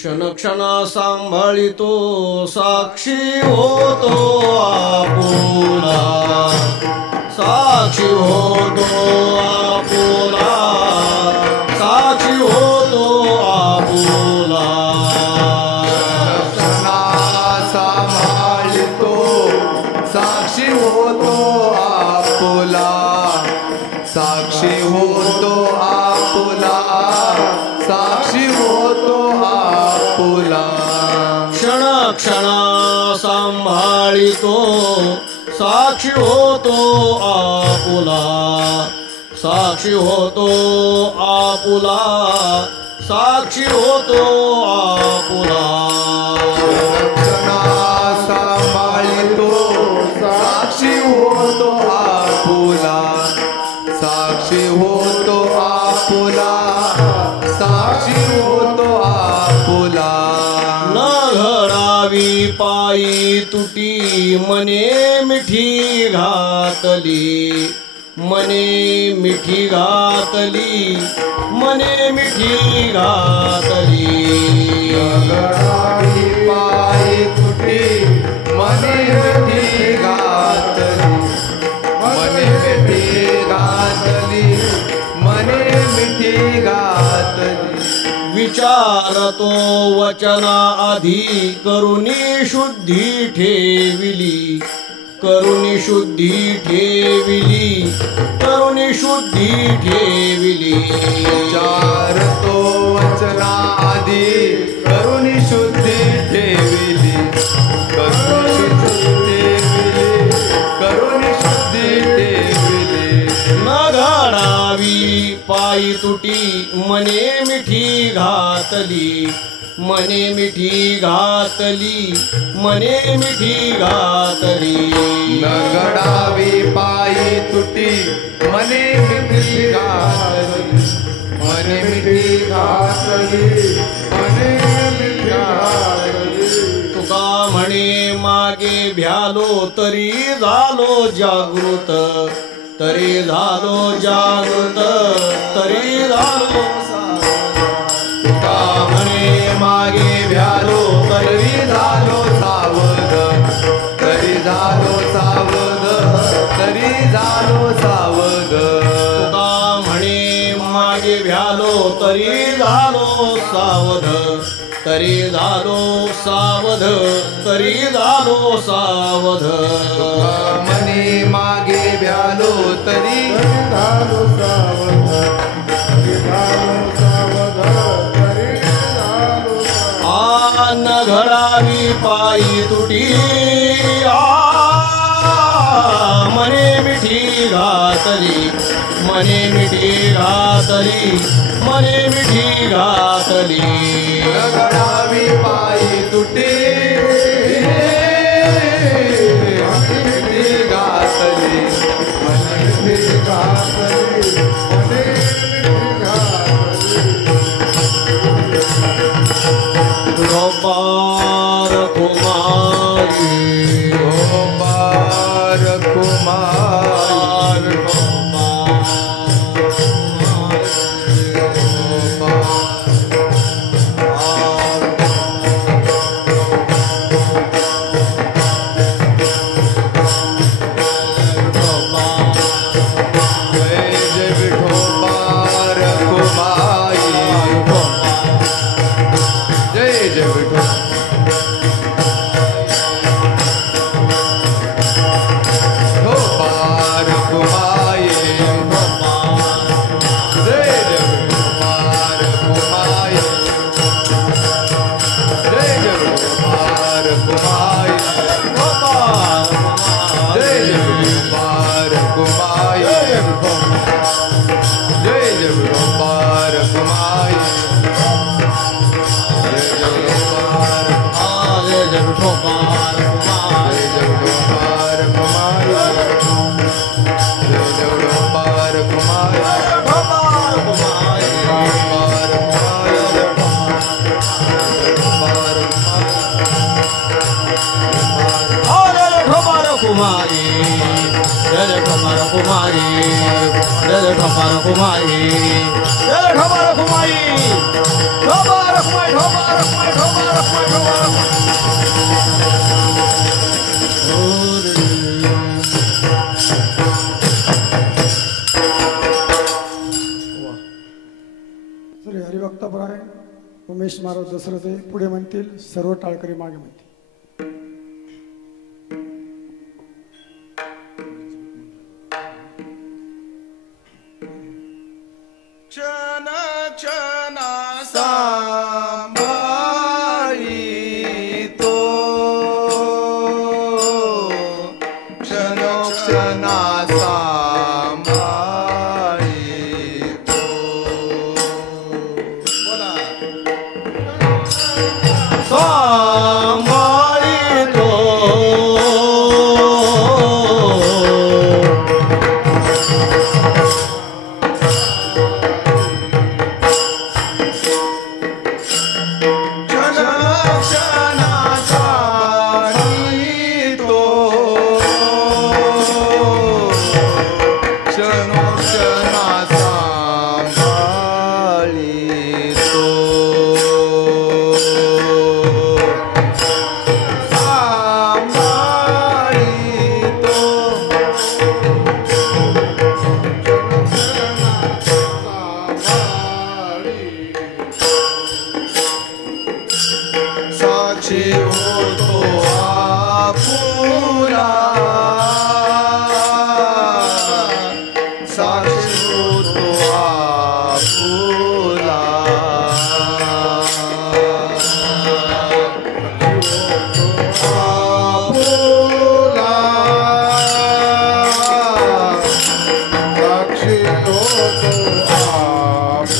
क्षण क्षण सांभाळितो साक्षी होतो आपुला, साक्षी होतो आपुला, साक्षी होतो आपुला. सांभाळितो साक्षी होतो आपुला, साक्षी होतो आपुला, साक्षी होतो आपुला. क्षण क्षण सांभाळितो साक्षी होतो आपुला, साक्षी होतो आपुला, साक्षी होतो आपुला. सांभाळितो साक्षी होतो आपुला, साक्षी होतो आपुला, साक्षी होतो आपुला. न घडावी पायी तुटी मने मिठी घातली, मने मिठी घातली, मने मिठी घातली. घडावी पायी तुटी मने मिठी घातली, मने मिठी घातली, मने मिठी घातली. विचारतो वचना आधी करुणी शुद्धी ठेविली, करुणी शुद्धी ठेविली, करुणी शुद्धी ठेविली. विचारतो वचना आधी करुणी शुद्धी ठेविली, करुणी शुद्धी ठेविली, करुणी शुद्धी ठेविली. न घडावी पायी तुटी मने मिठी घातली, मने मिठी घातली, मने मिठी घातली. न घडावी पायी तुटी मने मिठी घातली, मने मिठी घातली, मने मिठी घातली. तुका म्हणे मागे भ्यालो तरी झालो जागृत, तरी झालो जागृत, तरी झालो. तुका म्हणे मागे भ्यालो तरी झालो सावध, तरी झालो सावध, तरी झालो सावध. तरी झालो सावध तरी झालो सावध तरी झालो सावध मने मागे भ्यालो तरी झालो सावध तरी झालो सावध तरी झालो आन घडावी पायी तुटी मने मिठी घातली मने मिठी घातली मने मिठी घातली गडावी पायी तुटी मिठी घातली मिठी घातली गोपाल कुमारी गोपाल कुमार कुमारी जय ठोकर कुमारी जय ठोकर कुमारी जय ठोकर कुमारी ठोकर कुमारी ठोकर कुमारी ठोकर श्री हरिभक्तपराय उमेश महाराज दसरथे पुढे म्हणतील सर्व टाळकरी मागे म्हणतील क्षण क्षणा सांभाळी तो क्षणोक्षणा सांभाळी तो बोला सांभाळितो साक्षी होतो आपुला साक्षी होतो आपुला आपुला साक्षी होतो आपुला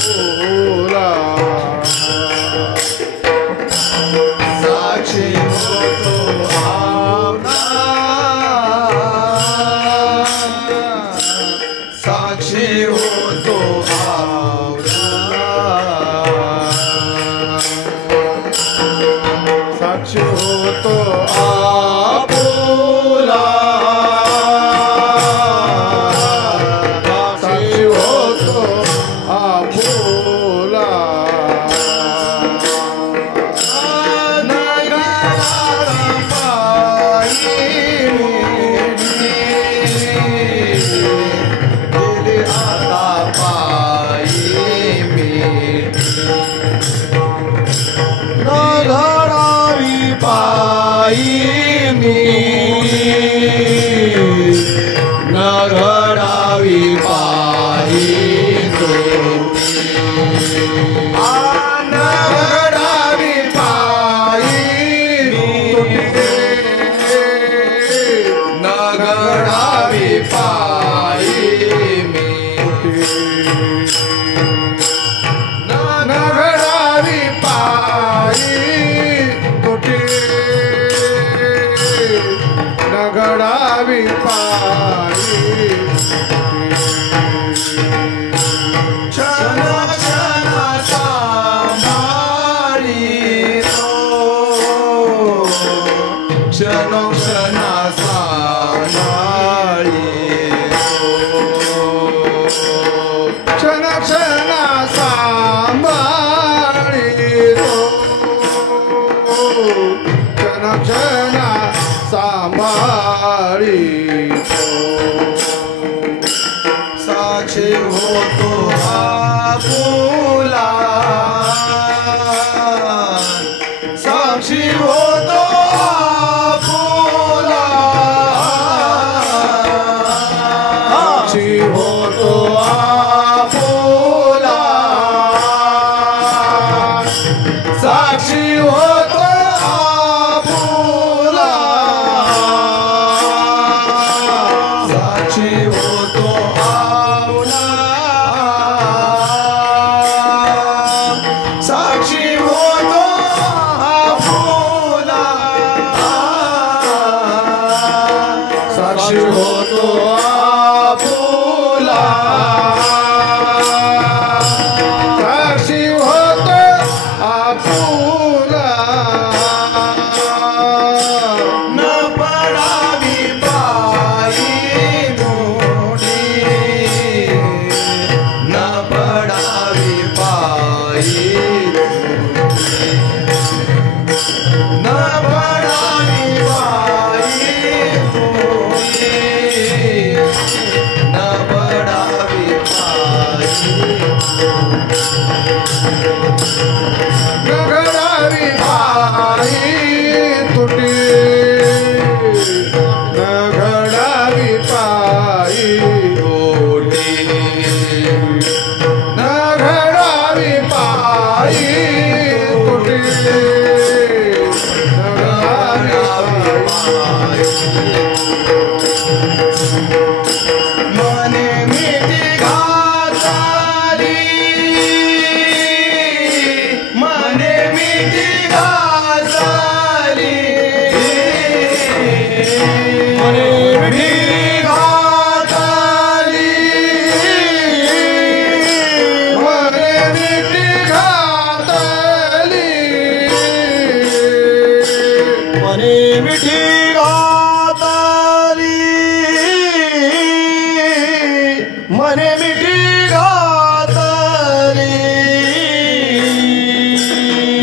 साक्षी होतो साक्षी होतो साक्षी होतो आपुला साक्षी होतो आपुला आता पायी तुटी नगडावी पायी तुटी नगडावी पायी मी नगडावी पायी तुटी नगडावी पायी क्षण क्षण सांभाळी तो क्षण क्षण सांभाळी क्षण क्षण सांभाळी क्षण क्षण सांभाळी साक्षी होतो आपुला साक्षी होतो आपुला साक्षी होतो आपुला साक्षी होतो आपुला साक्षी होतो साक्षी होतो आपुला साक्षी होतो आपुला साक्षी होतो आपुला न पडावी पायी मोठी न पडावी पायी न पडावी पायी मोठी न पडावी पायी नगडावी पायी तुटी नगडावी पायी मोठी नगडावी पायी तुटी नगडावी पायी मने मिठी घातली मने मिठी घातली मने मिठी घातली मने मिठी घातली मने मिठी घातली मने मिठी घातली मने मिठी घातली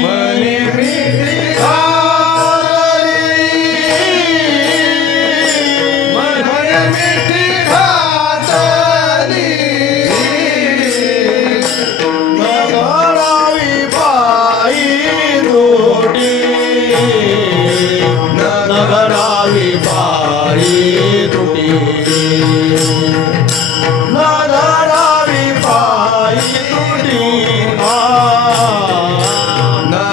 मने मिठी घातली नगडावी पायी तुटी नगडावी पायी तुटी नगडावी पायी तुटी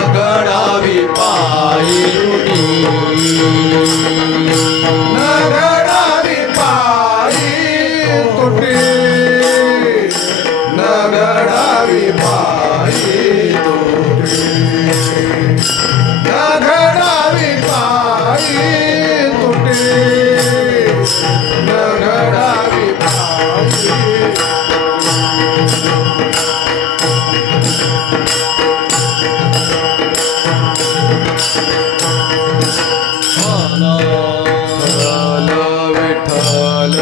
नगडावी पायी तुटी नगडावी पायी तुटी नगडावी पायी तुटी नगडावी पायी तुटी नगडावी पायी विठ्ठल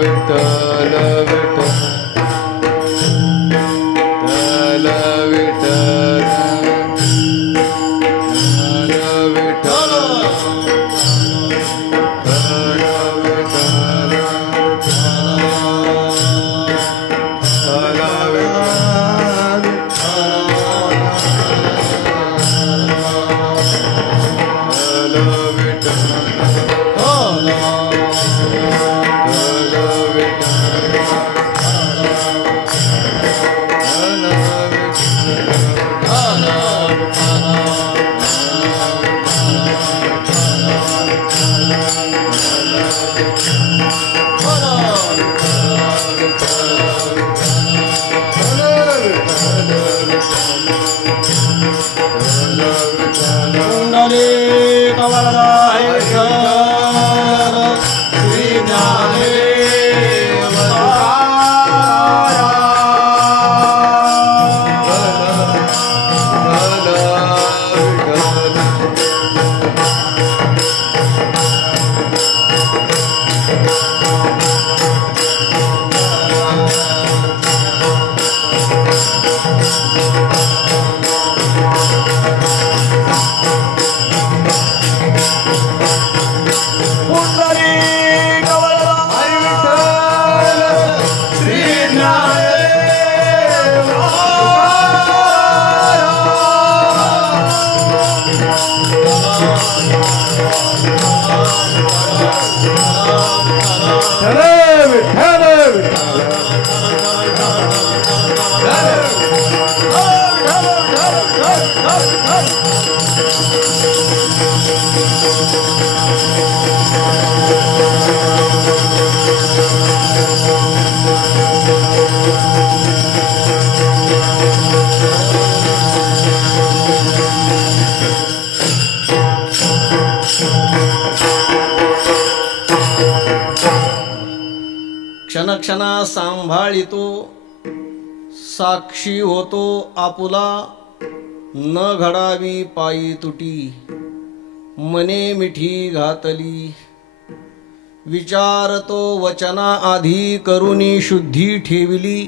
विठ्ठल विठ्ठल विठ्ठल विठ्ठल विठ्ठल क्षणक्षणा सांभाळितो साक्षी होतो आपुला न घडावी पायी तुटी मने मिठी घातली विचारतो वचना आधी करुणी शुद्धी ठेविली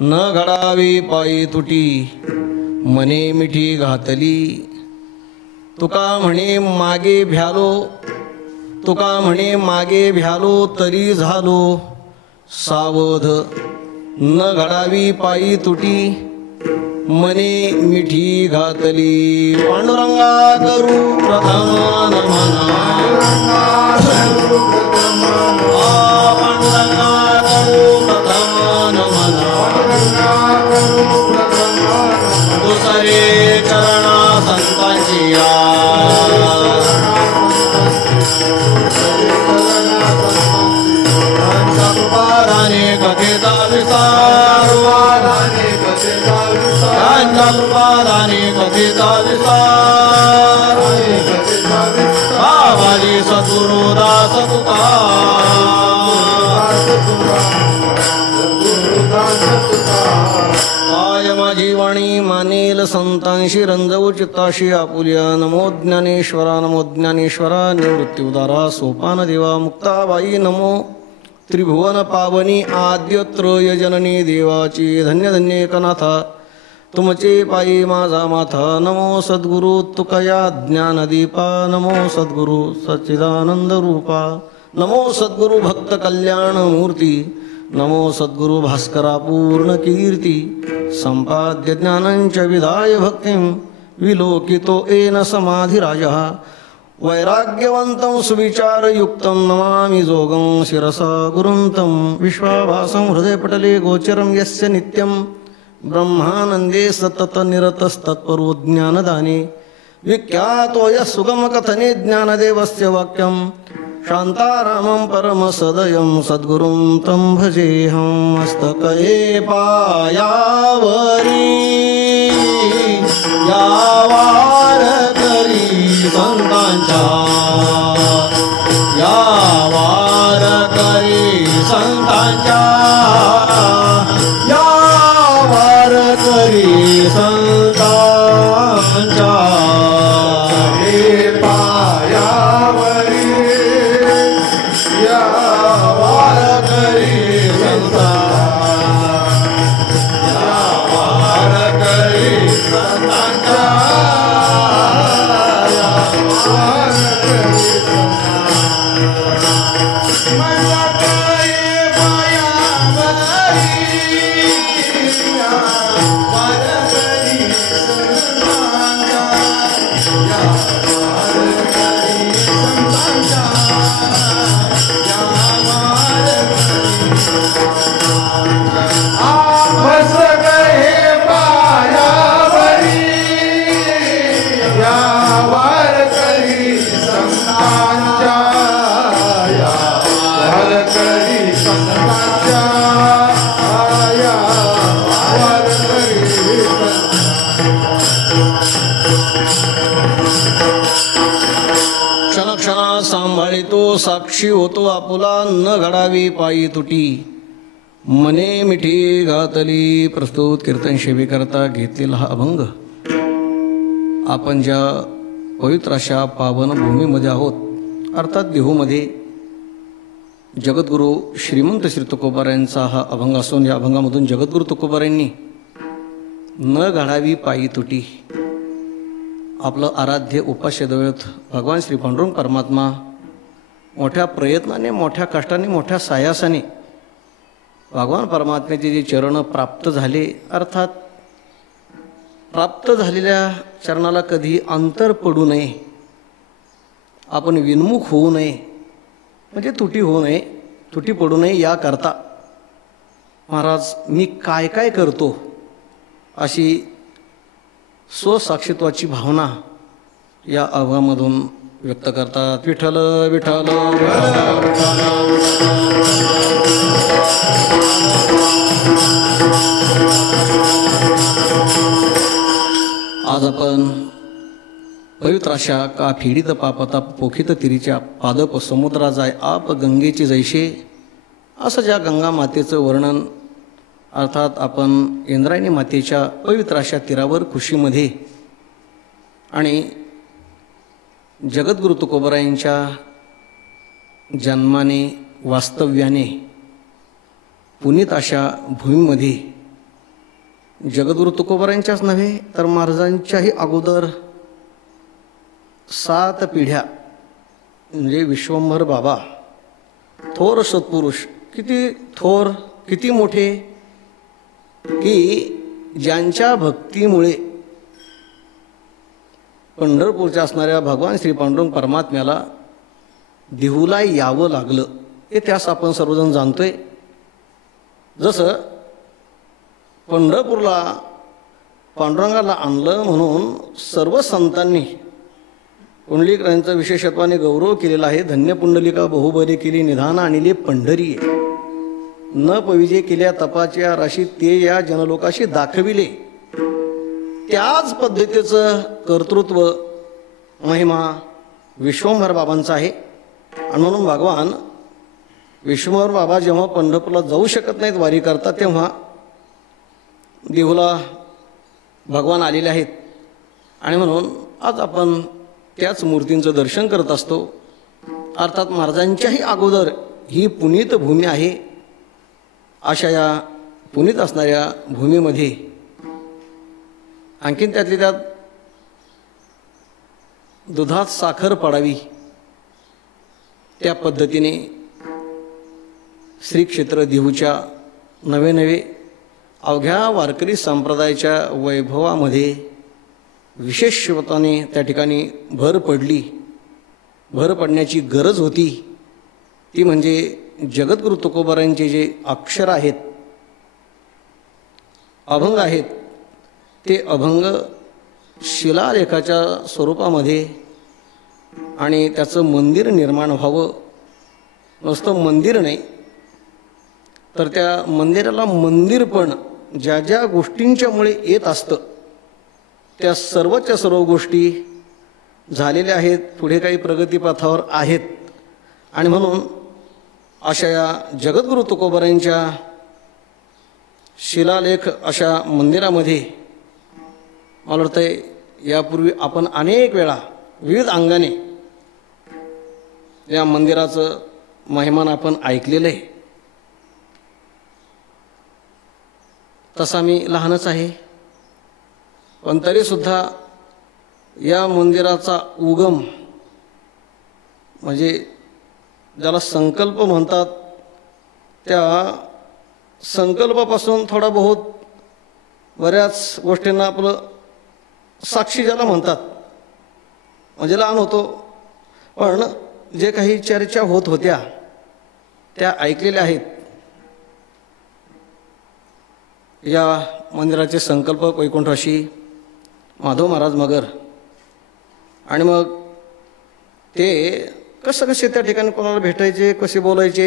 न घडावी पायी तुटी मने मिठी घातली तुका म्हणे मागे भ्यालो तुका म्हणे मागे भ्यालो तरी झालो सावध न घडावी पायी तुटी मने मिठी घातली पांडुरंगा करू प्रथम नमना पांडुरंगा करू प्रथम नमना दुसरे चरणा संतांची कथेचा विस्तार कथेचा विस्तार बाबाजी सद्गुरु दास काय माझी वाणी मानेल संतांशी रंजवू चित्ताशी आपुल्या नमो ज्ञानेश्वरा निवृत्ती उदारा सोपान देवा मुक्ताबाई नमो त्रिभुवन पावनी आद्यत्रय जननी देवाची धन्य धन्य एकनाथा तुमचे पायी माझा माथा नमो सद्गुरु तुकया ज्ञानदीपा नमो सद्गुरु सच्चिदानंद रूपा नमो सद्गुरु भक्त कल्याण मूर्ती नमो सद्गुरु भास्करा पूर्ण कीर्ती संपाद्य ज्ञानंच विधाय भक्तिं विलोकितो येन समाधिराजः वैराग्यवन्तं सुविचारयुक्तं नमामि जोगं शिरसा गुरुन्तं विश्वाभासं हृदयपटले गोचरं यस्य नित्यं ब्रह्मानन्दे सततनिरतस्तत्परो ज्ञानदाने विख्यातो यः सुगमकथने ज्ञानदेवस्य वाक्यं शान्तारामं परमसदयं सद्गुरुं तं भजेऽहं मस्तकये पायावरी यावार करी संतांच्या यावार करी संतांच्या यावार करी संतांच्या हे पायावरी यावार करी संतांच्या यावार करी संतांच्या क्षणक्षणा सांभाळितो साक्षी होतो आपुला न घडावी पायी तुटी मने मिठी घातली. प्रस्तुत कीर्तन सेवेकरता घेतलेला हा अभंग आपण ज्या पवित्र अशा पावन भूमीमध्ये आहोत अर्थात देहूमध्ये जगद्गुरू श्रीमंत श्री तुकोबारायांचा हा अभंग असून या अभंगामधून जगद्गुरू तुकोबारायांनी न घडावी पायी तुटी आपलं आराध्य उपास्य दैवत भगवान श्री पांडुरंग परमात्मा मोठ्या प्रयत्नाने मोठ्या कष्टाने मोठ्या सायासाने भगवान परमात्म्याचे जे चरण प्राप्त झाले अर्थात प्राप्त झालेल्या चरणाला कधी अंतर पडू नये आपण विन्मुख होऊ नये म्हणजे तुटी होऊ नये तुटी पडू नये याकरता महाराज मी काय काय करतो अशी स्वसाक्षित्वाची भावना या अभंगामधून व्यक्त करतात. विठ्ठल विठ्ठल आज आपण पवित्र अशा का फिडीत पापता पोखित तिरीच्या पादप समुद्रा जाय आप गंगेची जैसे असं ज्या गंगा मातेचं वर्णन अर्थात आपण इंद्रायणी मातेच्या पवित्र अशा तीरावर खुशीमध्ये आणि जगद्गुरू तुकोबारायांच्या जन्माने वास्तव्याने पुनीत अशा भूमीमध्ये जगद्गुरू तुकोबारायांच्याच नव्हे तर महाराजांच्याही अगोदर 7 पिढ्या म्हणजे विश्वंभर बाबा थोर सत्पुरुष किती थोर किती मोठे की ज्यांच्या भक्तीमुळे पंढरपूरच्या असणाऱ्या भगवान श्री पांडुरंग परमात्म्याला देहूला यावं लागलं हे त्यास आपण सर्वजण जाणतोय. जसं पंढरपूरला पांडुरंगाला आणलं म्हणून सर्व संतांनी पुंडलिकांचा विशेषत्वाने गौरव केलेला आहे. धन्य पुंडलिका बहुबरे केली निधान आणिले पंढरी न पविजे केल्या तपाच्या राशी ते या जनलोकाशी दाखविले. त्याच पद्धतीचं कर्तृत्व महिमा विश्वंभर बाबांचा आहे. आणि म्हणून भगवान विश्वंभर बाबा जेव्हा पंढरपूरला जाऊ शकत नाहीत वारी करता तेव्हा देहूला भगवान आलेले आहेत. आणि म्हणून आज आपण त्याच मूर्तींचं दर्शन करत असतो. अर्थात महाराजांच्याही अगोदर ही पुनीत भूमी आहे. अशा या पुनीत असणाऱ्या भूमीमध्ये आणखीन त्यातली त्यात दुधात साखर पडावी त्या पद्धतीने श्री क्षेत्र देहूच्या नवे अवघ्या वारकरी संप्रदायाच्या वैभवामध्ये विशेषत्वाने त्या ठिकाणी भर पडण्याची गरज होती. ती म्हणजे जगद्गुरू तुकोबारायांचे जे अक्षर आहेत अभंग आहेत ते अभंग शिलालेखाच्या स्वरूपामध्ये आणि त्याचं मंदिर निर्माण व्हावं. नुसतं मंदिर नाही तर त्या मंदिराला मंदिर पण ज्या ज्या गोष्टींच्यामुळे येत असतं त्या सर्वच्या सर्व गोष्टी झालेल्या आहेत. पुढे काही प्रगतीपथावर आहेत. आणि म्हणून अशा या जगद्गुरू तुकोबारायांच्या शिलालेख अशा मंदिरामध्ये मला वाटतंय यापूर्वी आपण अनेक वेळा विविध अंगाने या मंदिराचं महिमान आपण ऐकलेलं आहे. तसा मी लहानच आहे पण तरीसुद्धा या मंदिराचा उगम म्हणजे ज्याला संकल्प म्हणतात त्या संकल्पापासून थोडा बहुत बऱ्याच गोष्टींना आपलं साक्षी ज्याला म्हणतात म्हणजे लहान होतो पण जे काही चर्चा होत होत्या त्या ऐकलेल्या आहेत. या मंदिराचे संकल्पक वैकुंठवासी माधव महाराज मगर आणि मग ते कसे त्या ठिकाणी कोणाला भेटायचे कसे बोलायचे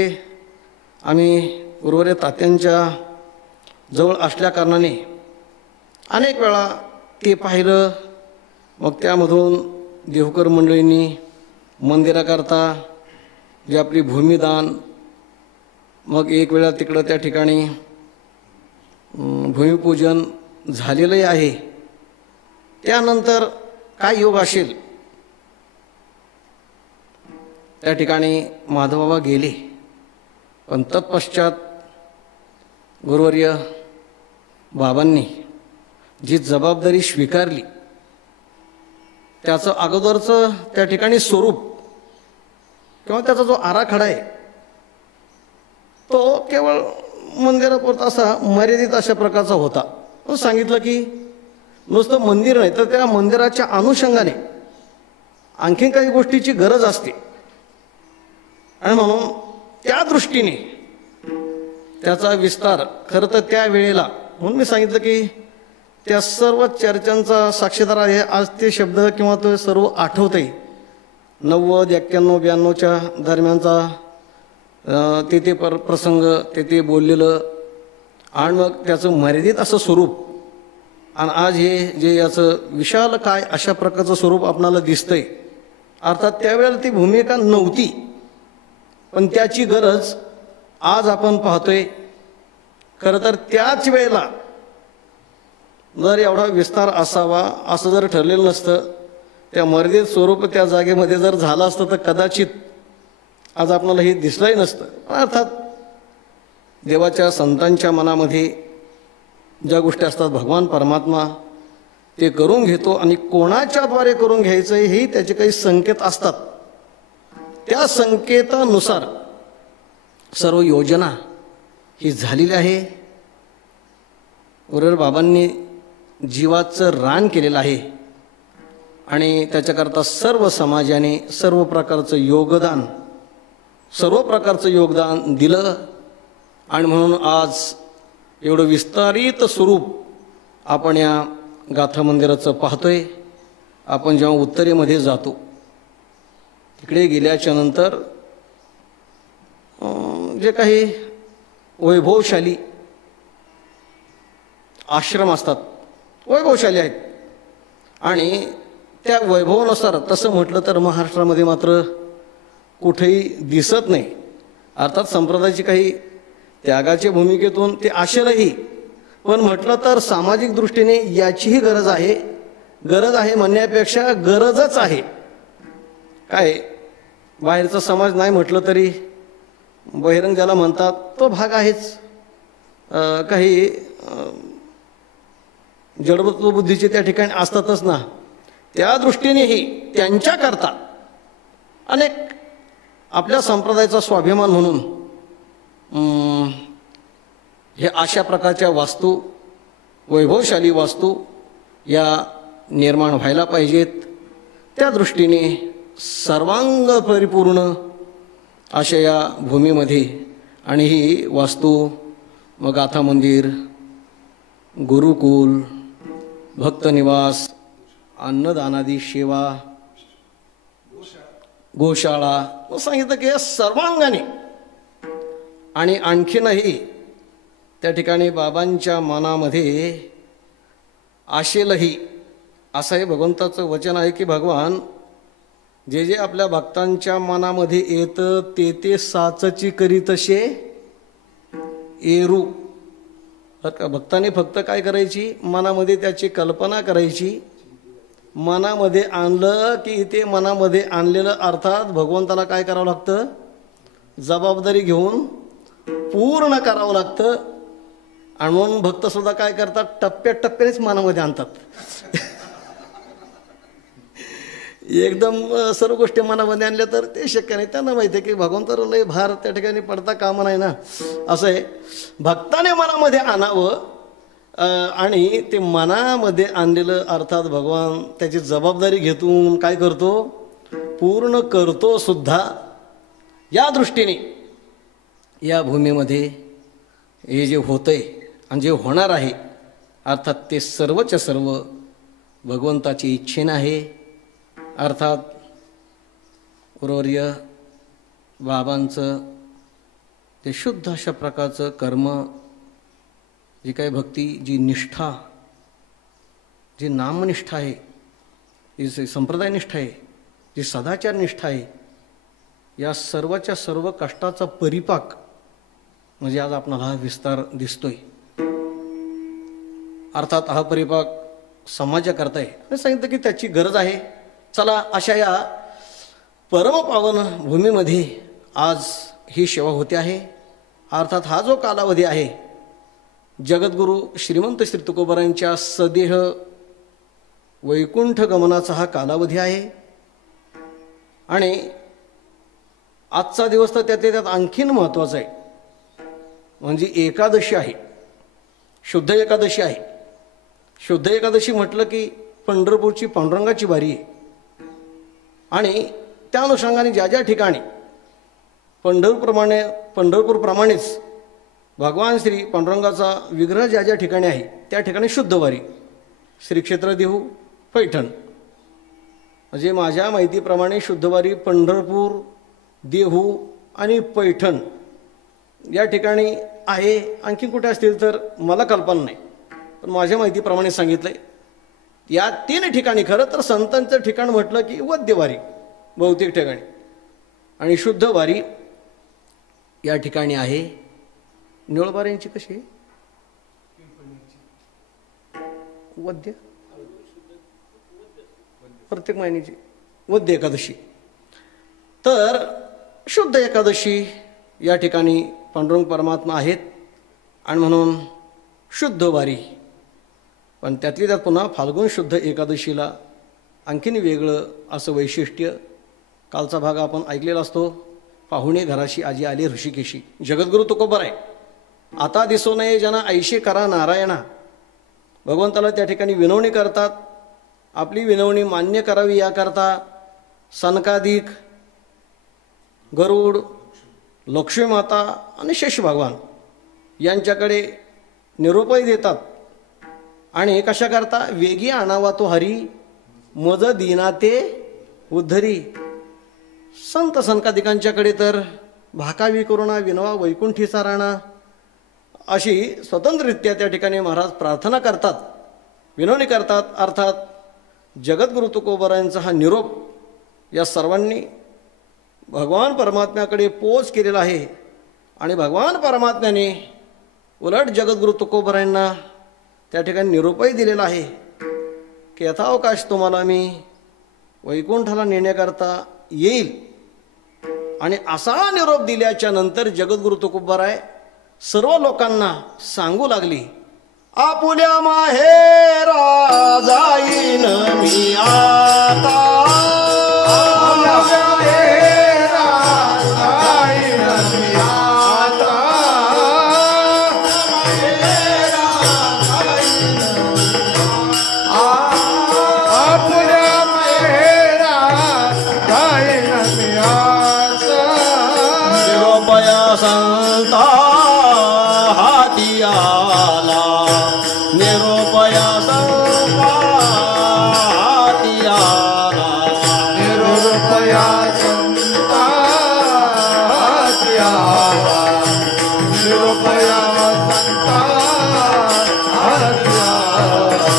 आम्ही उर्वरित तात्यांच्या जवळ असल्या कारणाने अनेक वेळा ते पाहिलं. मग त्यामधून देहूकर मंडळींनी मंदिराकरता जी आपली भूमिदान, मग एक वेळा तिकडं त्या ठिकाणी भूमिपूजन झालेलंही आहे. त्यानंतर काय योग असेल, त्या ठिकाणी माधवबाबा गेले, पण तत्पश्चात गुरुवर्य बाबांनी जी जबाबदारी स्वीकारली त्याचं अगोदरचं त्या ठिकाणी स्वरूप किंवा त्याचा जो आराखडा आहे तो केवळ मंदिरापुरता असा मर्यादित अशा प्रकारचा होता. सांगितलं की नुसतं मंदिर नाही तर त्या मंदिराच्या अनुषंगाने आणखीन काही गोष्टीची गरज असते आणि म्हणून त्या दृष्टीने त्याचा विस्तार खरं तर त्या वेळेला, म्हणून मी सांगितलं की त्या सर्व चर्चांचा साक्षीदार आहे. आज ते शब्द किंवा तो सर्व आठवत आहे. 90, 91, 92च्या दरम्यानचा ते प्रसंग ते बोललेलं आणि मग त्याचं मर्यादित असं स्वरूप आणि आज हे जे याचं विशाल काय अशा प्रकारचं स्वरूप आपणाला दिसतंय. अर्थात त्यावेळेला ती भूमिका नव्हती, पण त्याची गरज आज आपण पाहतोय. खरं तर त्याच वेळेला जर एवढा विस्तार असावा असं जर ठरलेलं नसतं, त्या मर्यादित स्वरूप त्या जागेमध्ये जर झालं असतं तर कदाचित आज आपल्याला हे दिसलंही नसतं. अर्थात देवाच्या संतांच्या मनामध्ये ज्या गोष्टी असतात भगवान परमात्मा ते करून घेतो आणि कोणाच्याद्वारे करून घ्यायचं हेही त्याचे काही संकेत असतात. त्या संकेतानुसार सर्व योजना ही झालेली आहे. गुरुवर बाबांनी जीवाचं रान केलेलं आहे आणि त्याच्याकरता सर्व समाजाने सर्व प्रकारचं योगदान दिलं आणि म्हणून आज एवढं विस्तारित स्वरूप आपण या गाथा मंदिराचं पाहतोय. आपण जेव्हा उत्तरेमध्ये जातो तिकडे गेल्याच्या नंतर जे काही वैभवशाली आश्रम असतात, वैभवशाली आहेत आणि त्या वैभवानुसार तसं म्हटलं तर महाराष्ट्रामध्ये मात्र कुठेही दिसत नाही. अर्थात संप्रदायाची काही त्यागाच्या भूमिकेतून ते आशेलही, पण म्हटलं तर सामाजिक दृष्टीने याचीही गरज आहे म्हणण्यापेक्षा गरजच आहे. काय बाहेरचा समाज नाही म्हटलं तरी बहिरंग ज्याला म्हणतात तो भाग आहेच. काही जडवत्व बुद्धीचे त्या ठिकाणी असतातच ना. त्या दृष्टीनेही त्यांच्याकरता अनेक आपल्या संप्रदायाचा स्वाभिमान म्हणून हे अशा प्रकारच्या वास्तू, वैभवशाली वास्तू या निर्माण व्हायला पाहिजेत. त्या दृष्टीने सर्वांग परिपूर्ण अशा या भूमीमध्ये आणि ही वास्तू मग गाथा मंदिर, गुरुकुल, भक्तनिवास, अन्नदानादी सेवा, गोशाळा सांगितलं की या सर्वांगाने आणि आणखीनही त्या ठिकाणी बाबांच्या मनामध्ये आशेलही असं हे भगवंताचं वचन आहे की भगवान जे जे आपल्या भक्तांच्या मनामध्ये येतं ते साचची करी तसे एरू. भक्ताने फक्त काय करायची, मनामध्ये त्याची कल्पना करायची. मनामध्ये आणलं की ते मनामध्ये आणलेलं अर्थात भगवंताला काय करावं लागतं, जबाबदारी घेऊन पूर्ण करावं लागतं. आणि म्हणून भक्तसुद्धा काय करतात, टप्प्याटप्प्यानेच मनामध्ये आणतात. एकदम सर्व गोष्टी मनामध्ये आणल्या तर ते शक्य नाही. त्यांना माहिती आहे की भगवंताला लय भार त्या ठिकाणी पडता कामा नाही ना. असं आहे, भक्ताने मनामध्ये आणावं आणि ते मनामध्ये आणलेलं अर्थात भगवान त्याची जबाबदारी घेतून काय करतो, पूर्ण करतो सुद्धा. या दृष्टीने या भूमीमध्ये हे जे होतंय आणि जे होणार आहे अर्थात ते सर्वच्या सर्व भगवंताची इच्छेने आहे. अर्थात गुरुवर्य बाबांचं ते शुद्ध अशा प्रकारचं कर्म, जी काही भक्ती, जी निष्ठा, जी नामनिष्ठा आहे, जी संप्रदायनिष्ठा आहे, जी सदाचार निष्ठा आहे, या सर्वच्या सर्व कष्टाचा परिपाक म्हणजे आज आपणाला हा विस्तार दिसतोय. अर्थात हा परिपाक समाजाकरता आहे आणि सांगितलं की त्याची गरज आहे. चला अशा या परमपावन भूमीमध्ये आज ही सेवा होते आहे. अर्थात हा जो कालावधी आहे जगद्गुरू श्रीमंत श्री तुकोबारायांच्या सदेह वैकुंठ गमनाचा हा कालावधी आहे. आणि आजचा दिवस तर त्यात आणखीन महत्त्वाचा आहे, म्हणजे एकादशी आहे, शुद्ध एकादशी आहे. शुद्ध एकादशी म्हटलं की पंढरपूरची पांडुरंगाची वारी आहे. आणि त्या अनुषंगाने ज्या ज्या ठिकाणी पंढरपूरप्रमाणेच भगवान श्री पांडुरंगाचा विग्रह ज्या ज्या ठिकाणी आहे त्या ठिकाणी शुद्ध वारी, श्री क्षेत्र देहू पैठण. म्हणजे माझ्या माहितीप्रमाणे शुद्धवारी पंढरपूर, देहू आणि पैठण या ठिकाणी आहे. आणखी कुठे असतील तर मला कल्पना नाही, पण माझ्या माहितीप्रमाणे सांगितलं आहे. या 3 ठिकाणी खरं तर संतांचं ठिकाण म्हटलं की वद्यवारी बहुतेक ठिकाणी, आणि शुद्ध वारी या ठिकाणी आहे. निळबाऱ्यांची कशी आहे वद्य, प्रत्येक महिन्याची वद्य एकादशी. तर शुद्ध एकादशी या ठिकाणी पांडुरंग परमात्मा आहेत आणि म्हणून शुद्ध वारी. पण त्यातली त्यात पुन्हा फाल्गुन शुद्ध एकादशीला आणखीन वेगळं असं वैशिष्ट्य. कालचा भाग आपण ऐकलेला असतो, पाहुणे घराशी आजी आली ऋषिकेशी. जगद्गुरू तुकोबाराय आता दिसो नये जना ऐशी करा नारायणा. भगवंताला त्या ठिकाणी विनवणी करतात. आपली विनवणी मान्य करावी याकरता सनकादिक, गरुड, लक्ष्मी माता आणि शेष भगवान यांच्याकडे निरोपही देतात. आणि कशा करता वेगी आणावा तो हरी मज दीना ते उद्धरी. संत सनकादिकांच्याकडे तर भाकावी करुणा विनवा वैकुंठीचा राणा अशी स्वतंत्ररित्या त्या ठिकाणी महाराज प्रार्थना करतात, विनवणी करतात. अर्थात जगद्गुरू तुकोबारायांचा हा निरोप या सर्वांनी भगवान परमात्म्याकडे पोच केलेला आहे. आणि भगवान परमात्म्याने उलट जगद्गुरू तुकोबारायांना त्या ठिकाणी निरोपही दिलेला आहे की यथावकाश तुम्हाला मी वैकुंठाला नेण्याकरता येईल. आणि असा निरोप दिल्याच्या नंतर जगद्गुरू तुकोबाराय सर्व लोकांना सांगू लागली, आपुल्या माहेरा जाईन मी आता. संता हाती आला निरोपया संता हाती आला. निरोपया संता हाती आला. निरोपया संता हाती आला.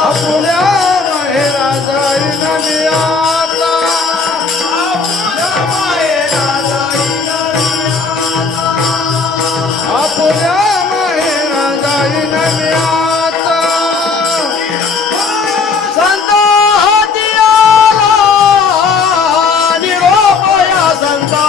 आपुल्या माहेरा जाईन मी आता. आपुल्या माहेरा जाईन मी आता. संता हाती आला निरोपया संता